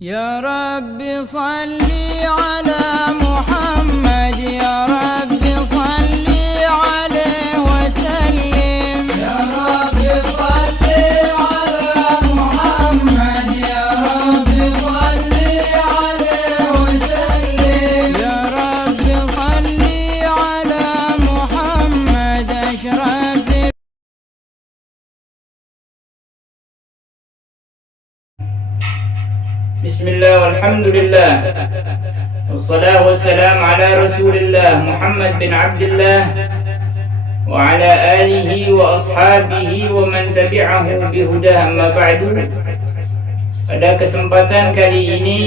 يا رب صل على محمد يا رب صل عليه وسلم يا رب صل على محمد يا رب صل عليه وسلم يا رب صل على محمد أشرف. بسم الله والحمد لله والصلاة والسلام على رسول الله محمد بن عبد الله وعلى آله وأصحابه ومن تبعه بهداه. أما بعد, pada kesempatan kali ini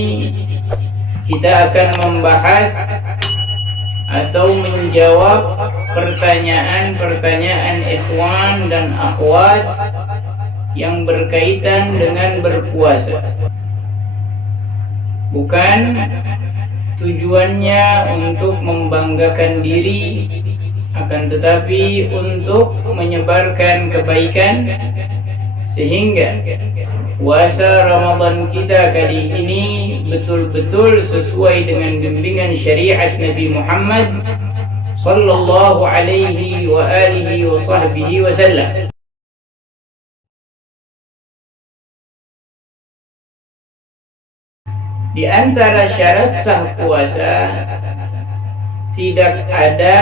kita akan membahas atau menjawab pertanyaan-pertanyaan ikhwan dan akhwat yang berkaitan dengan berpuasa. Bukan tujuannya untuk membanggakan diri, akan tetapi untuk menyebarkan kebaikan, sehingga puasa Ramadan kita kali ini betul-betul sesuai dengan bimbingan syariat Nabi Muhammad sallallahu alaihi wa alihi wa sahbihi wasallam. Di antara syarat sah puasa, tidak ada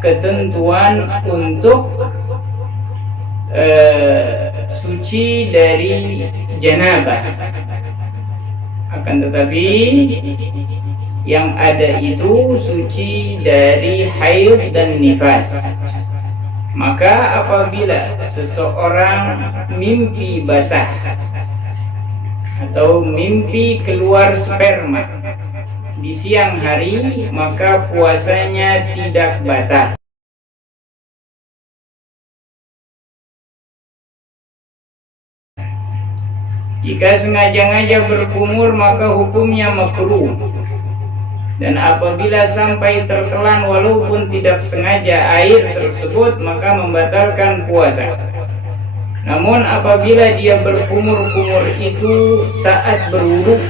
ketentuan untuk suci dari janabah. Akan tetapi yang ada itu suci dari haid dan nifas. Maka apabila seseorang mimpi basah atau mimpi keluar sperma di siang hari, maka puasanya tidak batal. Jika sengaja-ngaja berkumur, maka hukumnya makruh. Dan apabila sampai tertelan walaupun tidak sengaja air tersebut, maka membatalkan puasa. Namun apabila dia berkumur-kumur itu saat berwudu,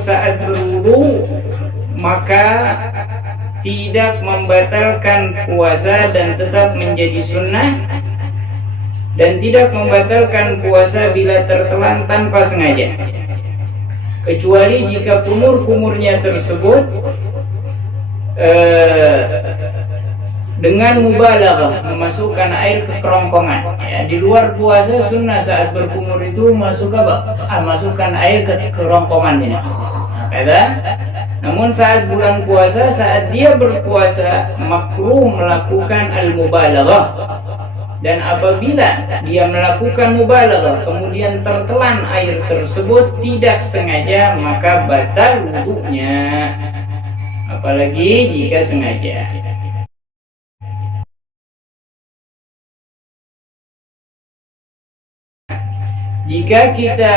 saat berwudu, maka tidak membatalkan puasa dan tetap menjadi sunnah, dan tidak membatalkan puasa bila tertelan tanpa sengaja, kecuali jika kumur-kumurnya tersebut dengan mubalaghah memasukkan air ke kerongkongan. Ya, di luar puasa sunnah saat berkumur itu masukkan air ke kerongkongan sini. Namun saat bulan puasa, saat dia berpuasa, makruh melakukan al-mubalaghah. Dan apabila dia melakukan mubalaghah kemudian tertelan air tersebut tidak sengaja, maka batal wudunya, apalagi jika sengaja. Jika kita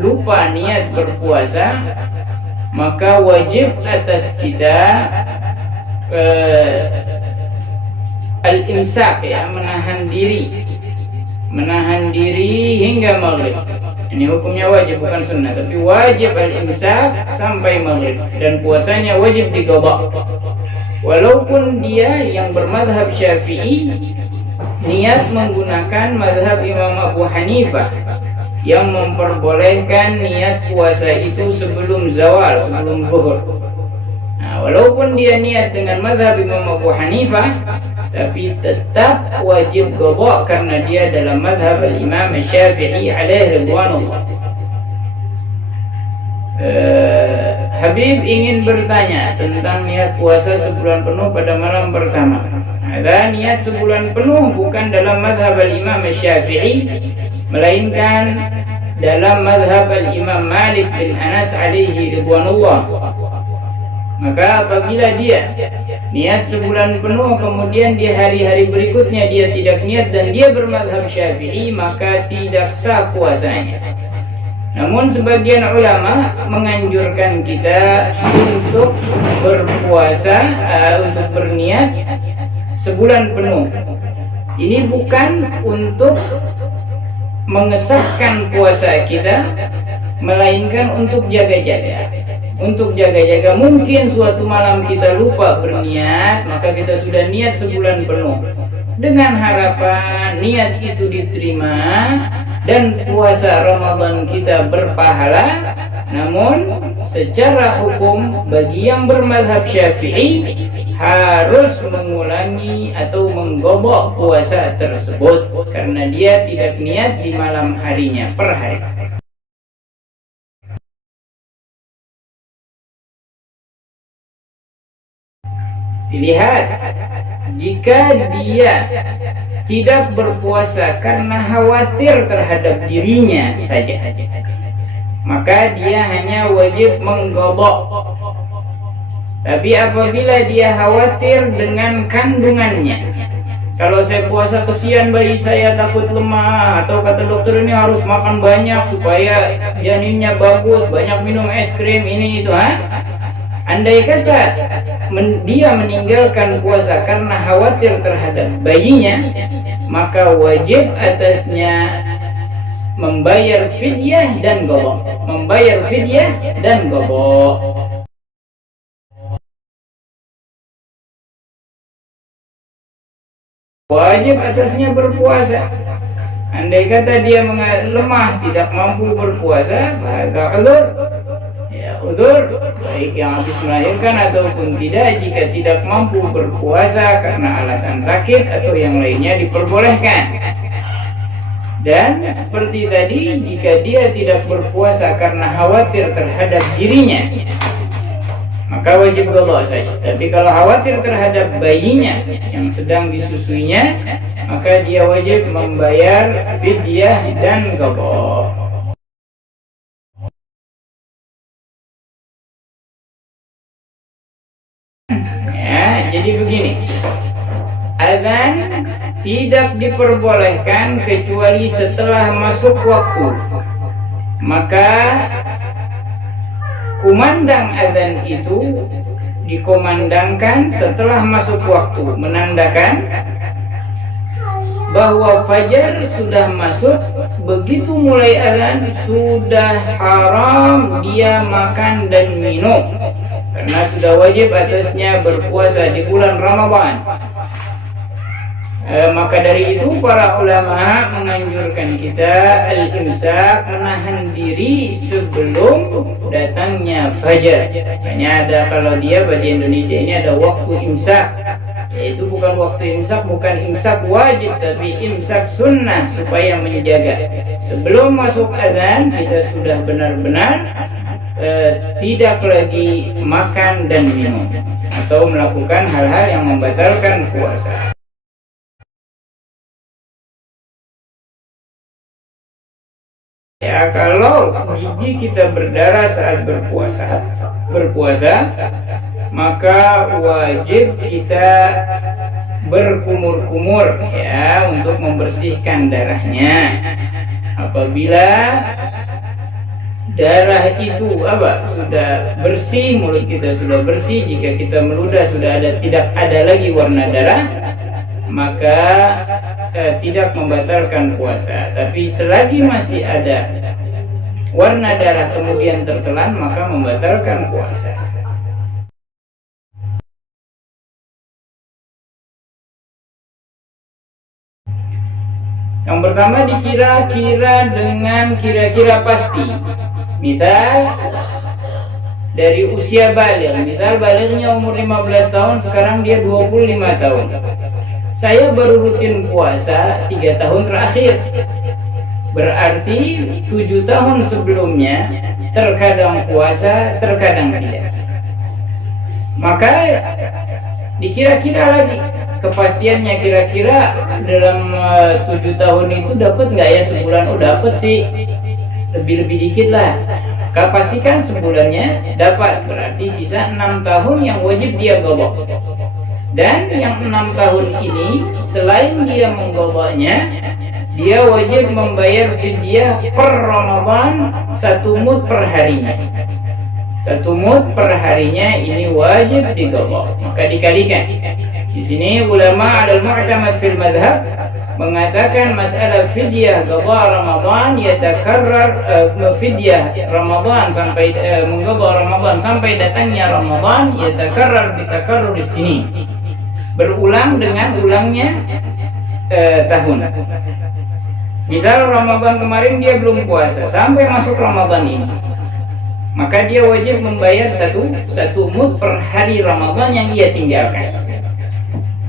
lupa niat berpuasa, maka wajib atas kita al-imsak, ya, menahan diri hingga maghrib. Ini hukumnya wajib, bukan sunnah, tapi wajib al-imsak sampai maghrib, dan puasanya wajib diqadha. Walaupun dia yang bermadhab Syafi'i niat menggunakan madhab Imam Abu Hanifah yang memperbolehkan niat puasa itu sebelum zawal, sebelum zuhur. Nah, walaupun dia niat dengan mazhab Imam Abu Hanifah, tapi tetap wajib qadha karena dia dalam mazhab Imam Syafi'i alaihi ridwanullah. Habib ingin bertanya tentang niat puasa sebulan penuh pada malam pertama. Ada niat sebulan penuh bukan dalam mazhab Imam Syafi'i, melainkan dalam mazhab Imam Malik bin Anas alaihi ridwanullah. Maka apabila dia niat sebulan penuh kemudian di hari-hari berikutnya dia tidak niat dan dia bermazhab Syafi'i, maka tidak sah puasanya. Namun sebagian ulama menganjurkan kita untuk berpuasa, untuk berniat sebulan penuh. Ini bukan untuk mengesahkan puasa kita, melainkan untuk jaga-jaga. Untuk jaga-jaga, mungkin suatu malam kita lupa berniat, maka kita sudah niat sebulan penuh dengan harapan niat itu diterima dan puasa Ramadan kita berpahala. Namun secara hukum bagi yang bermadzhab Syafi'i harus mengulangi atau menggodok puasa tersebut karena dia tidak niat di malam harinya per hari. Dilihat, jika dia tidak berpuasa karena khawatir terhadap dirinya saja, maka dia hanya wajib menggodok. Tapi apabila dia khawatir dengan kandungannya, kalau saya puasa kesian bayi saya takut lemah, atau kata dokter ini harus makan banyak supaya janinnya bagus, banyak minum es krim ini itu, andai kata dia meninggalkan puasa karena khawatir terhadap bayinya, maka wajib atasnya membayar fidyah dan qadha. Membayar fidyah dan qadha. Wajib atasnya berpuasa. Andai kata dia lemah, tidak mampu berpuasa, bahasa uzur. Ya, uzur, baik yang habis melahirkan ataupun tidak, jika tidak mampu berpuasa karena alasan sakit atau yang lainnya diperbolehkan. Dan seperti tadi, jika dia tidak berpuasa karena khawatir terhadap dirinya, maka wajib qadha saja. Tapi kalau khawatir terhadap bayinya yang sedang disusuinya, maka dia wajib membayar fidyah dan qadha. Ya, jadi begini. Azan tidak diperbolehkan kecuali setelah masuk waktu. Maka kumandang azan itu dikumandangkan setelah masuk waktu, menandakan bahwa fajar sudah masuk. Begitu mulai azan sudah haram dia makan dan minum, karena sudah wajib atasnya berpuasa di bulan Ramadan. Maka dari itu para ulama menganjurkan kita al-imsak, menahan diri sebelum datangnya fajar. Hanya ada, kalau dia di Indonesia ini ada waktu imsak, yaitu bukan waktu imsak, bukan imsak wajib, tapi imsak sunnah supaya menjaga. Sebelum masuk azan kita sudah benar-benar tidak lagi makan dan minum atau melakukan hal-hal yang membatalkan puasa. Ya, kalau gigi kita berdarah saat berpuasa, maka wajib kita berkumur-kumur ya untuk membersihkan darahnya. Apabila darah itu sudah bersih, mulut kita sudah bersih, jika kita meludah tidak ada lagi warna darah, maka tidak membatalkan puasa. Tapi selagi masih ada warna darah kemudian tertelan, maka membatalkan puasa. Yang pertama dikira-kira dengan kira-kira pasti. Misal dari usia balik, misal baliknya umur 15 tahun, sekarang dia 25 tahun. Saya baru rutin puasa 3 tahun terakhir. Berarti 7 tahun sebelumnya terkadang puasa, terkadang tidak. Maka dikira-kira lagi, kepastiannya kira-kira dalam 7 tahun itu dapat nggak ya sebulan? Oh dapat sih, lebih-lebih dikit lah. Maka pastikan sebulannya dapat, berarti sisa 6 tahun yang wajib dia qadha. Dan yang 6 tahun ini selain dia mengqadhanya, dia wajib membayar fidyah per Ramadan 1 mud per harinya. 1 mud per harinya ini wajib diqadha. Maka dikalikan. Di sini ulama al-mu'tamad fil madhab mengatakan masalah fidyah qada Ramadan yatakarrar, fidyah Ramadan sampai mengqada Ramadan sampai datangnya Ramadan yatakarrar bitakarrur sini, berulang dengan ulangnya tahun. Misal Ramadan kemarin dia belum puasa sampai masuk Ramadan ini, maka dia wajib membayar satu mud per hari Ramadan yang ia tinggalkan.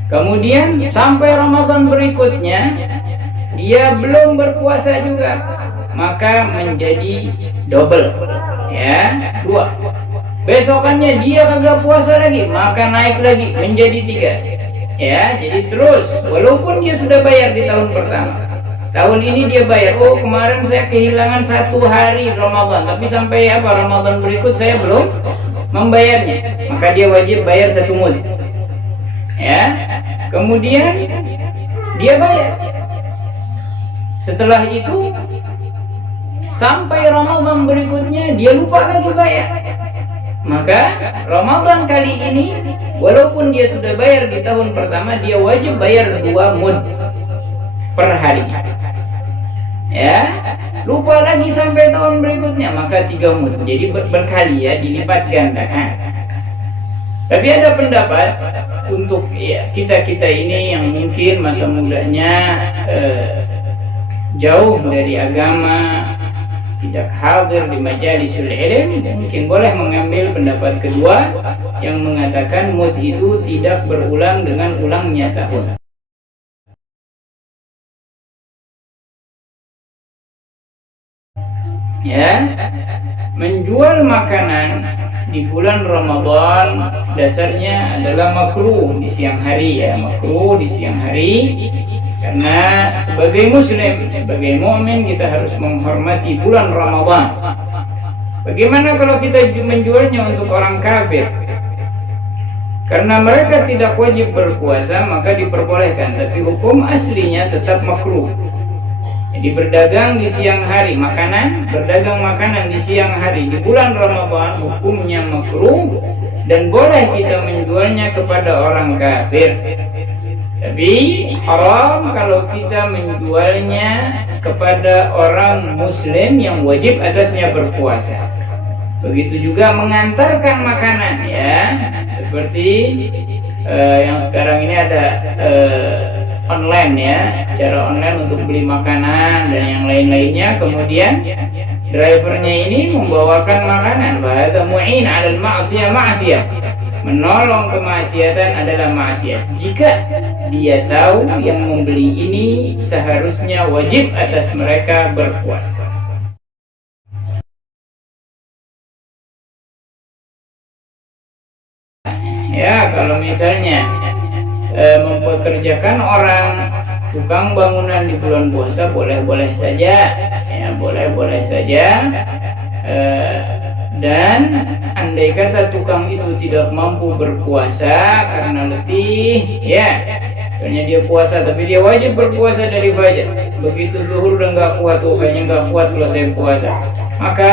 Kemudian sampai Ramadan berikutnya dia belum berpuasa juga, maka menjadi double, ya, 2. Besokannya dia kagak puasa lagi, maka naik lagi menjadi 3, ya. Jadi terus, walaupun dia sudah bayar di tahun pertama, tahun ini dia bayar, oh kemarin saya kehilangan 1 hari Ramadan, tapi sampai Ramadan berikut saya belum membayarnya, maka dia wajib bayar 1 mud, ya. Kemudian dia bayar. Setelah itu sampai Ramadan berikutnya dia lupa lagi bayar, maka Ramadan kali ini walaupun dia sudah bayar di tahun pertama, dia wajib bayar 2 mud per hari, ya. Lupa lagi sampai tahun berikutnya, maka 3 mud. Jadi berkali, ya, dilipat gandakan. Tapi ada pendapat untuk, ya, kita ini yang mungkin masa mudanya jauh dari agama, tidak hadir di majalisul ilm, mungkin boleh mengambil pendapat kedua yang mengatakan mud itu tidak berulang dengan ulangnya tahun. Ya, menjual makanan di bulan Ramadan dasarnya adalah makruh di siang hari, ya, makruh di siang hari, karena sebagai muslim, sebagai mukmin kita harus menghormati bulan Ramadan. Bagaimana kalau kita menjualnya untuk orang kafir? Karena mereka tidak wajib berpuasa, maka diperbolehkan, tapi hukum aslinya tetap makruh. Jadi berdagang di siang hari, berdagang makanan di siang hari di bulan Ramadan hukumnya makruh, dan boleh kita menjualnya kepada orang kafir. Tapi haram kalau kita menjualnya kepada orang muslim yang wajib atasnya berpuasa. Begitu juga mengantarkan makanan, ya, seperti yang sekarang ini ada online, ya, cara online untuk beli makanan dan yang lain-lainnya. Kemudian drivernya ini membawakan makanan, bahwa mu'in 'alal ma'siyah, menolong kemaksiatan adalah maksiat. Jika dia tahu yang membeli ini seharusnya wajib atas mereka berpuasa. Ya, kalau misalnya mempekerjakan orang tukang bangunan di bulan puasa boleh-boleh saja, ya, boleh-boleh saja. Dan andai kata tukang itu tidak mampu berpuasa karena letih, ya, soalnya dia puasa tapi dia wajib berpuasa dari fajar, begitu zuhur udah nggak kuat, kayaknya nggak kuat kalau saya puasa, maka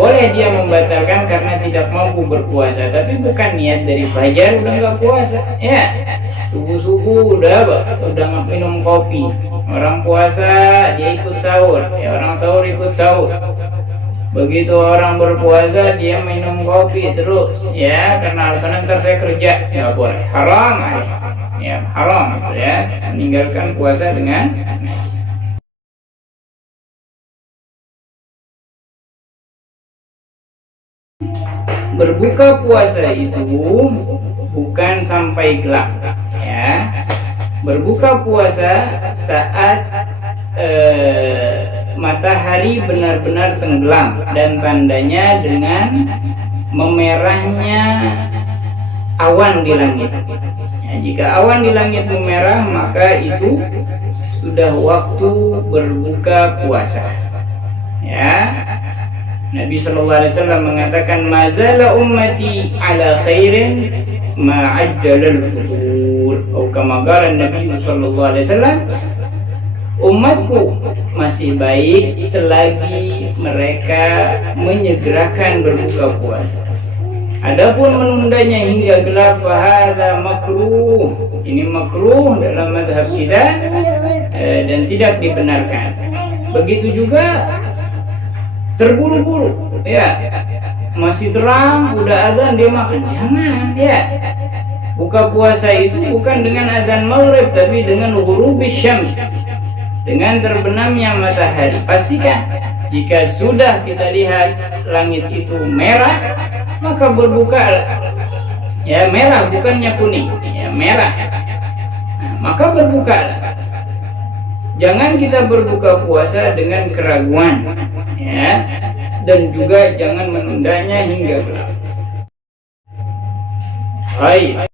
boleh dia membatalkan karena tidak mampu berpuasa, tapi bukan niat dari fajar udah nggak puasa, ya. Subuh-subuh udah minum kopi, orang puasa dia ikut sahur, ya, orang sahur ikut sahur. Begitu orang berpuasa dia minum kopi terus, ya, karena alasan ntar saya kerja, ya boleh, haram, ya, haram itu, ya, meninggalkan puasa dengan berbuka puasa itu bukan sampai gelap, ya. Berbuka puasa saat matahari benar-benar tenggelam, dan tandanya dengan memerahnya awan di langit. Ya, jika awan di langit memerah, maka itu sudah waktu berbuka puasa, ya. Nabi sallallahu alaihi wasallam mengatakan, mazala ummati ala khairin ma'ajjalal futur, atau kama qala Nabi sallallahu alaihi wasallam, umatku masih baik selagi mereka menyegerakan berbuka puasa. Adapun menundanya hingga gelap, fahadza makruh, Ini makruh dalam mazhab kita dan tidak dibenarkan. Begitu juga terburu-buru, ya, masih terang udah azan dia makan, jangan, ya. Buka puasa itu bukan dengan azan maghrib, tapi dengan ghurubis syams, dengan terbenamnya matahari. Pastikan jika sudah kita lihat langit itu merah, maka berbuka, ya, merah bukannya kuning, ya, merah, nah, maka berbuka. Jangan kita berbuka puasa dengan keraguan, ya, dan juga jangan menundanya hingga gelap. Baik.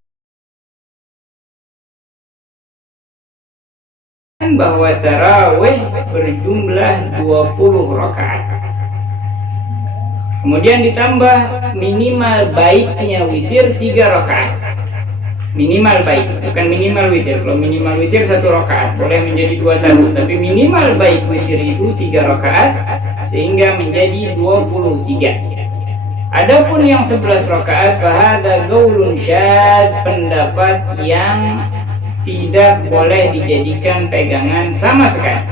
Bahwa tarawih berjumlah 20 rakaat. Kemudian ditambah minimal baiknya witir 3 rakaat. Minimal baik, bukan minimal witir. Kalau minimal witir 1 rakaat boleh menjadi 21, tapi minimal baik witir itu 3 rakaat sehingga menjadi 23. Adapun yang 11 rakaat fahada gaulun syad, pendapat yang tidak boleh dijadikan pegangan sama sekali.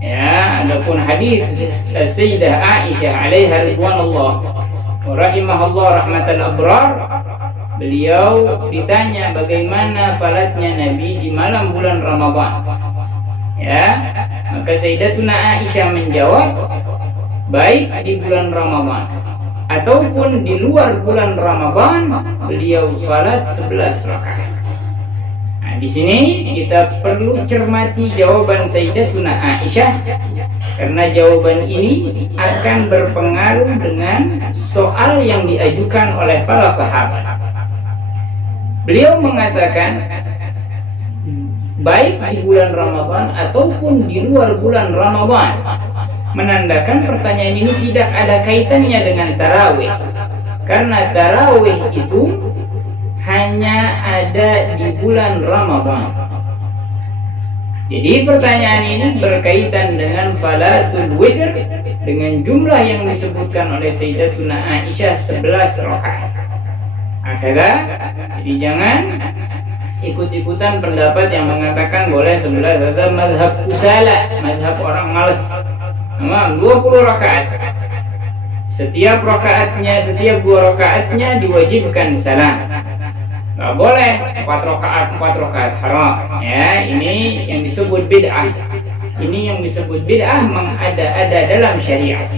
Ya, adapun hadis Sayyidah Aisyah alaiha ridwanullah wa rahimahullah rahmatal abrar, beliau ditanya bagaimana salatnya Nabi di malam bulan Ramadan. Ya, maka Sayyidatuna Aisyah menjawab, baik di bulan Ramadan ataupun di luar bulan Ramadan, beliau salat 11 rakaat. Nah, di sini kita perlu cermati jawaban Sayyidatuna Aisyah, karena jawaban ini akan berpengaruh dengan soal yang diajukan oleh para sahabat. Beliau mengatakan baik di bulan Ramadan ataupun di luar bulan Ramadan, menandakan pertanyaan ini tidak ada kaitannya dengan tarawih, karena tarawih itu hanya ada di bulan Ramadan. Jadi pertanyaan ini berkaitan dengan salatul witr dengan jumlah yang disebutkan oleh Sayyidatuna Aisyah 11 rakaat. Akhirnya, jadi jangan ikut-ikutan pendapat yang mengatakan boleh 11, atau mazhab kusala, mazhab orang malas. 20 rakaat. Setiap rakaatnya, setiap 2 rakaatnya diwajibkan salam. Nggak boleh 4 rakaat haram. Ya, ini yang disebut bid'ah. Ini yang disebut bid'ah mengada-ada dalam syariat.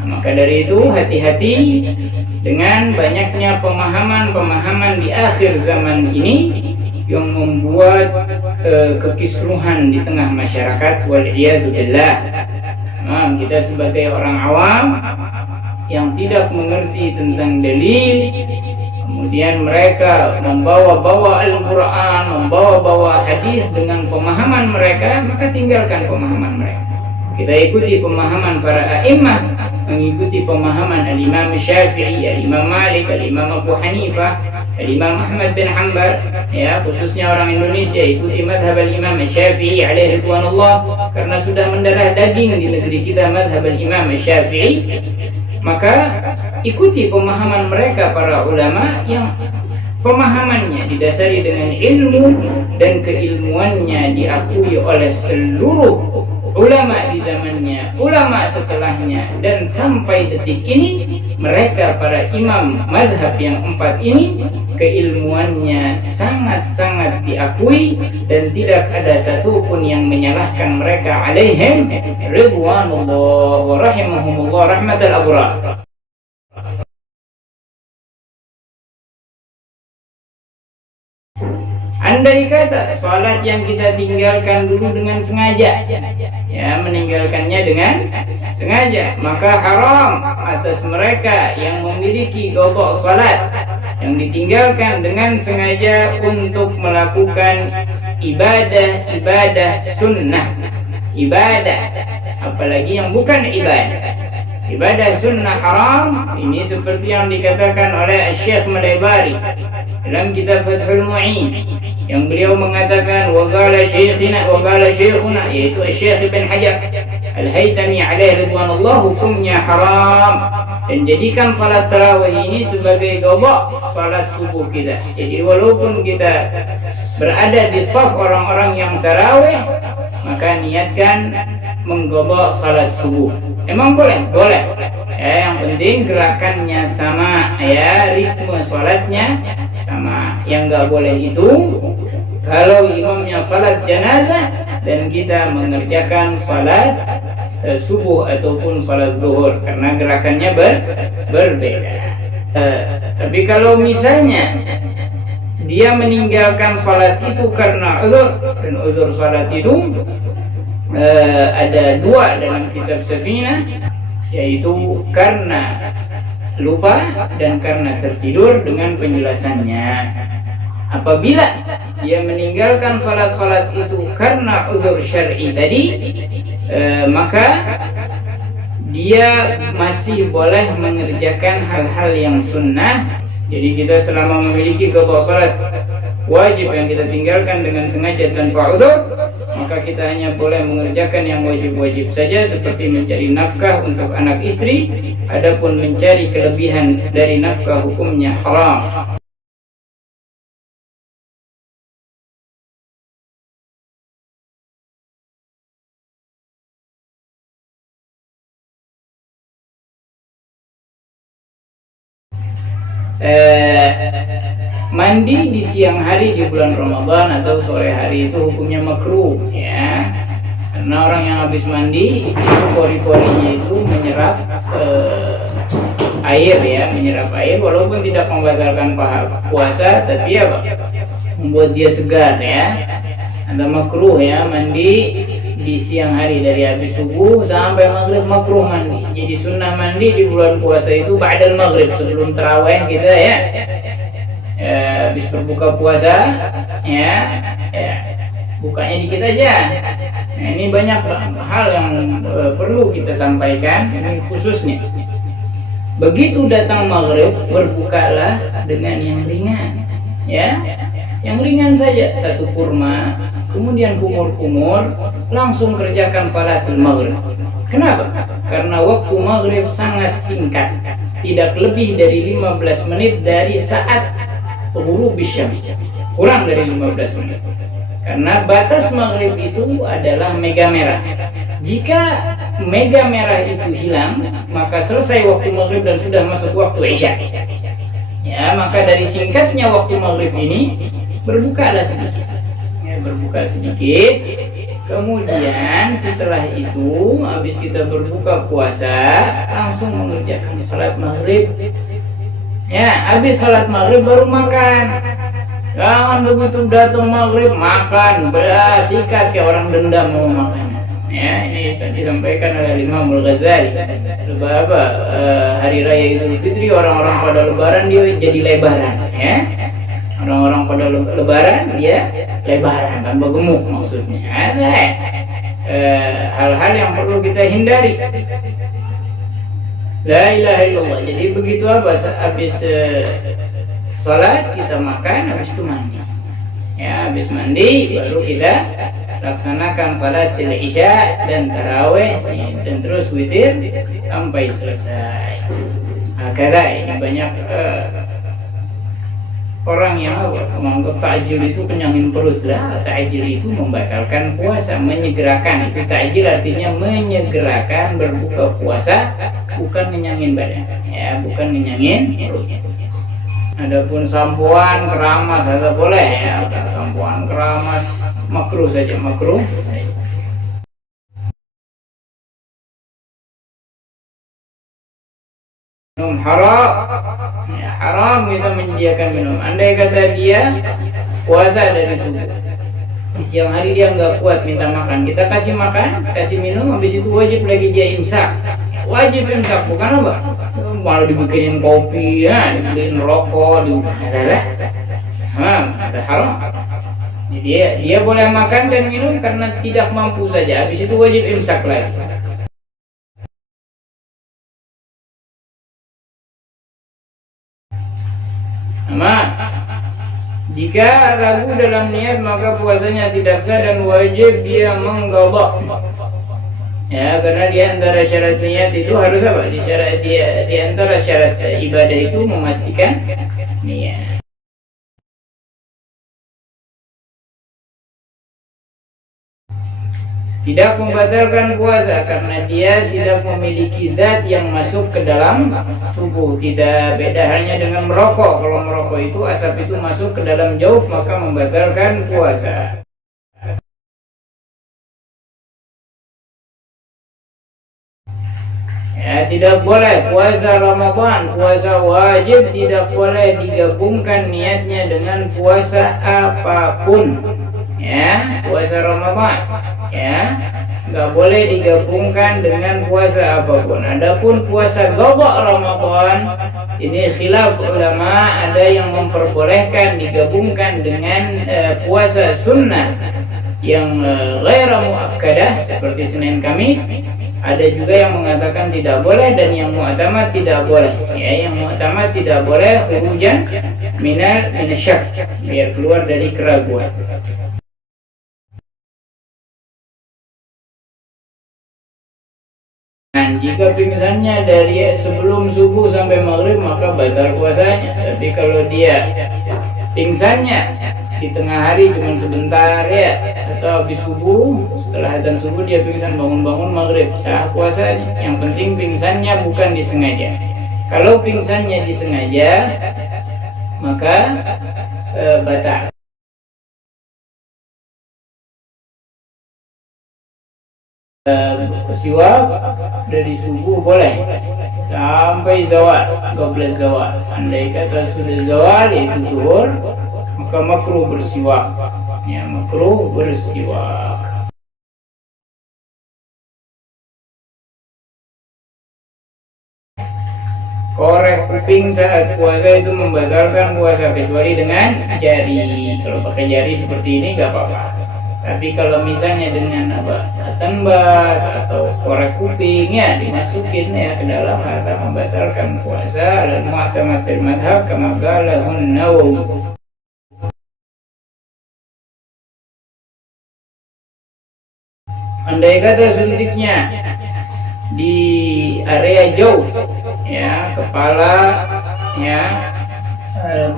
Nah, maka dari itu hati-hati dengan banyaknya pemahaman-pemahaman di akhir zaman ini yang membuat kekisruhan di tengah masyarakat. Wal'iyadu billah. Nah, kita sebagai orang awam yang tidak mengerti tentang dalil, kemudian mereka membawa-bawa Al-Quran, membawa-bawa hadis dengan pemahaman mereka, maka tinggalkan pemahaman mereka. Kita ikuti pemahaman para a'immah, mengikuti pemahaman Al-Imam Syafi'i, Al-Imam Malik, Al-Imam Abu Hanifah, Al-Imam Ahmad bin Hanbal, ya, khususnya orang Indonesia ikuti madhab Al-Imam Syafi'i alaihi ridwanullah, karena sudah mendarah daging di negeri kita madhab Al-Imam Syafi'i. Maka ikuti pemahaman mereka para ulama yang pemahamannya didasari dengan ilmu dan keilmuannya diakui oleh seluruh ulama di zamannya, ulama setelahnya, dan sampai detik ini mereka para imam madhab yang 4 ini keilmuannya sangat-sangat diakui dan tidak ada satupun yang menyalahkan mereka alaihim ridwanullah wa rahimahumullah rahmatal abrar. Andai kata salat yang kita tinggalkan dulu dengan sengaja, ya, meninggalkannya dengan sengaja, maka haram atas mereka yang memiliki qada salat yang ditinggalkan dengan sengaja untuk melakukan ibadah sunnah, ibadah, apalagi yang bukan ibadah sunnah haram. Ini seperti yang dikatakan oleh Syekh Malaybari dalam kitab Fathul Mu'in, yang beliau mengatakan waqala syekhuna, yaitu Syekh Ibn Hajar Al-Haytami alaihi ridwanullah, hukumnya haram dan jadikan salat tarawih ini sebagai qada salat subuh kita. Jadi walaupun kita berada di shaf orang-orang yang tarawih, maka niatkan mengqada salat subuh. Emang boleh? Boleh. Ya, yang penting gerakannya sama, ya, ritme salatnya sama. Yang nggak boleh itu kalau imamnya salat jenazah dan kita mengerjakan salat subuh ataupun salat zuhur, karena gerakannya berbeda. Tapi kalau misalnya dia meninggalkan salat itu karena uzur, dan uzur salat itu ada dua dalam kitab Safinah, yaitu karena lupa dan karena tertidur, dengan penjelasannya. Apabila dia meninggalkan salat-salat itu karena uzur syar'i tadi, maka dia masih boleh mengerjakan hal-hal yang sunnah. Jadi kita selama memiliki qada salat wajib yang kita tinggalkan dengan sengaja tanpa uzur, maka kita hanya boleh mengerjakan yang wajib-wajib saja, seperti mencari nafkah untuk anak istri. Adapun mencari kelebihan dari nafkah hukumnya haram. Mandi di siang hari di bulan Ramadan atau sore hari itu hukumnya makruh, ya, karena orang yang habis mandi pori-porinya itu menyerap air, ya, menyerap air, walaupun tidak membatalkan puasa, tapi apa, membuat dia segar, ya. Ada makruh, ya, mandi di siang hari dari habis subuh sampai maghrib makruh mandi. Jadi sunnah mandi di bulan puasa itu ba'dal maghrib, sebelum tarawih kita, ya, habis berbuka puasa, ya, bukanya dikit aja. Nah, ini banyak hal yang perlu kita sampaikan, ini khususnya. Begitu datang maghrib, berbukalah dengan yang ringan, ya, yang ringan saja, satu kurma, kemudian kumur-kumur, langsung kerjakan salatul maghrib. Kenapa? Karena waktu maghrib sangat singkat, tidak lebih dari 15 menit dari saat ghurub syams, kurang dari 15 menit. Karena batas maghrib itu adalah mega merah. Jika mega merah itu hilang, maka selesai waktu maghrib dan sudah masuk waktu isya. Ya, maka dari singkatnya waktu maghrib ini, berbukalah sedikit. Ya, berbuka sedikit. Kemudian setelah itu, habis kita berbuka puasa, langsung mengerjakan salat maghrib. Ya, habis salat maghrib baru makan. Jangan begitu datang maghrib makan, sikat kayak orang dendam mau makan. Ya, ini disampaikan oleh Imam Al-Ghazali. Hari raya Idul Fitri, orang-orang pada lebaran dia jadi lebaran, ya. Orang-orang pada lebaran dia lebaran, tambah gemuk maksudnya. Ada hal-hal yang perlu kita hindari. La ilaha illallah. Jadi begitu habis salat kita makan, habis itu mandi. Ya, habis mandi baru kita laksanakan salat isya dan tarawih dan terus witir sampai selesai. Karena ini banyak orang yang menganggap takjil itu kenyangin perut. Lah, takjil itu membatalkan puasa, menyegerakan. Itu takjil artinya menyegerakan berbuka puasa, bukan kenyangin badan, ya, bukan kenyangin perut. Adapun sampoan, keramas, ada boleh, ya. Sampoan, keramas, makruh saja, makruh. Minum haram, ya, haram kita menyediakan minum. Andai kata dia puasa dari subuh, di siang hari dia nggak kuat minta makan, kita kasih makan, kasih minum, habis itu wajib lagi dia imsak. Wajib imsak, bukan apa? Malah dibikinin kopi, ya, dibikinin rokok, ada haram. Dia boleh makan dan minum karena tidak mampu saja. Habis itu wajib imsak lagi. Jika ragu dalam niat, maka puasanya tidak sah dan wajib dia mengqadha. Ya, karena di antara syarat niat itu harus apa? Di antara syarat ibadah itu memastikan niat. Tidak membatalkan puasa karena dia tidak memiliki zat yang masuk ke dalam tubuh. Tidak beda hanya dengan merokok. Kalau merokok itu asap itu masuk ke dalam jauh maka membatalkan puasa. Ya, tidak boleh puasa Ramadan, puasa wajib tidak boleh digabungkan niatnya dengan puasa apapun. Ya, puasa Ramadan, ya, nggak boleh digabungkan dengan puasa apapun. Adapun puasa qadha Ramadan, ini khilaf ulama, ada yang memperbolehkan digabungkan dengan puasa sunnah yang ghaira muakkadah seperti Senin Kamis. Ada juga yang mengatakan tidak boleh dan yang mu'tamad tidak boleh. Ya, yang mu'tamad tidak boleh khurujan minasyak, biar keluar dari keraguan. Dan jika pingsannya dari sebelum subuh sampai maghrib maka batal puasanya. Tapi kalau dia pingsannya di tengah hari cuma sebentar ya, atau habis subuh, setelah adzan subuh dia pingsan bangun-bangun maghrib, sah puasanya. Yang penting pingsannya bukan disengaja. Kalau pingsannya disengaja maka batal. Siwak dari subuh boleh sampai zawal, 12 zawal. Andai kata sudah zawal yaitu zuhur, maka makruh bersiwak. Ya, makruh bersiwak. Korek kuping saat puasa itu membatalkan puasa kecuali dengan jari. Kalau pakai jari seperti ini nggak apa-apa. Tapi kalau misalnya dengan apa, cotton bud atau korek kuping ya dimasukin ya ke dalam, maka membatalkan puasa. Dan mu'tamad fil madhab kama qala an-Nawawi. Andai kata suntiknya di area jauh, ya, kepala, ya,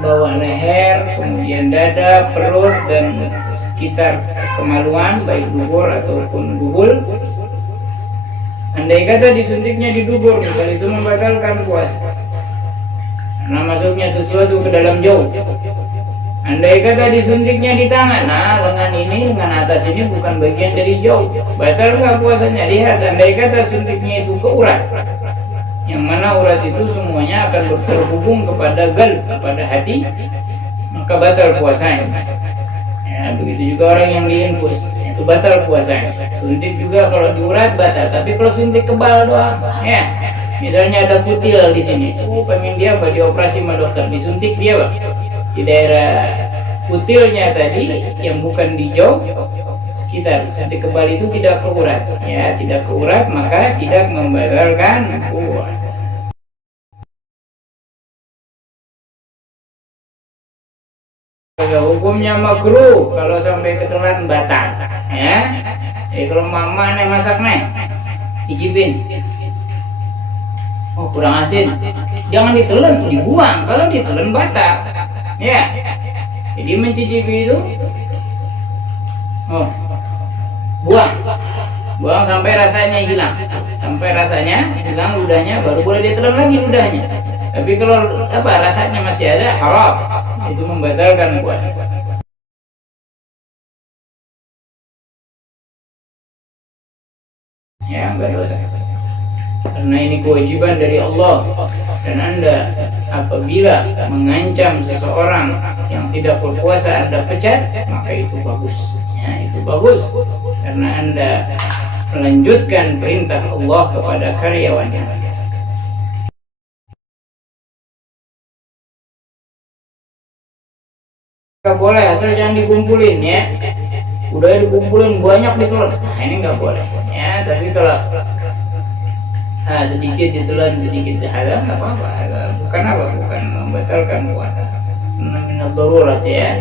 bawah leher, kemudian dada, perut, dan sekitar kemaluan, baik dubur ataupun gubul. Andai kata disuntiknya di dubur, misal itu membatalkan puasa karena masuknya sesuatu ke dalam jauh. Andai kata disuntiknya di tangan, nah lengan ini, lengan atas ini bukan bagian dari jauh, batal nggak puasanya? Lihat, andai kata suntiknya itu ke urat, yang mana urat itu semuanya akan terhubung kepada qalb, kepada hati, maka batal puasanya. Ya, begitu juga orang yang diinfus, itu batal puasanya. Suntik juga kalau di urat batal, tapi kalau suntik kebal doang, ya, misalnya ada kutil di sini, pengen dia apa, dioperasi sama dokter, disuntik dia apa, di daerah kutilnya tadi yang bukan di jauh sekitar suntik kebal itu tidak ke urat, ya, tidak ke urat, maka tidak membatalkan puasa. Hukumnya makruh kalau sampai ketelan batal, ya. Jadi kalau mama nih masak nih, icipin, oh kurang asin, jangan ditelan, dibuang. Kalau ditelan batal, ya. Jadi mencicipi itu, oh, buang sampai rasanya hilang, ludahnya, baru boleh ditelan lagi ludahnya. Tapi kalau apa rasanya masih ada, haram, itu membatalkan puasa. Ya, enggak dosa. Karena ini kewajiban dari Allah. Dan Anda apabila mengancam seseorang yang tidak berpuasa, Anda pecat, maka itu bagus. Ya, itu bagus. Karena Anda melanjutkan perintah Allah kepada karyawannya. Nggak boleh, asal jangan dikumpulin, ya. Udah dikumpulin banyak ditelan, nah ini nggak boleh, ya. Tapi kalau sedikit ditelan, sedikit dihalang, nggak apa-apa. Bukan membatalkan puasa. Min ad-darurat, ya.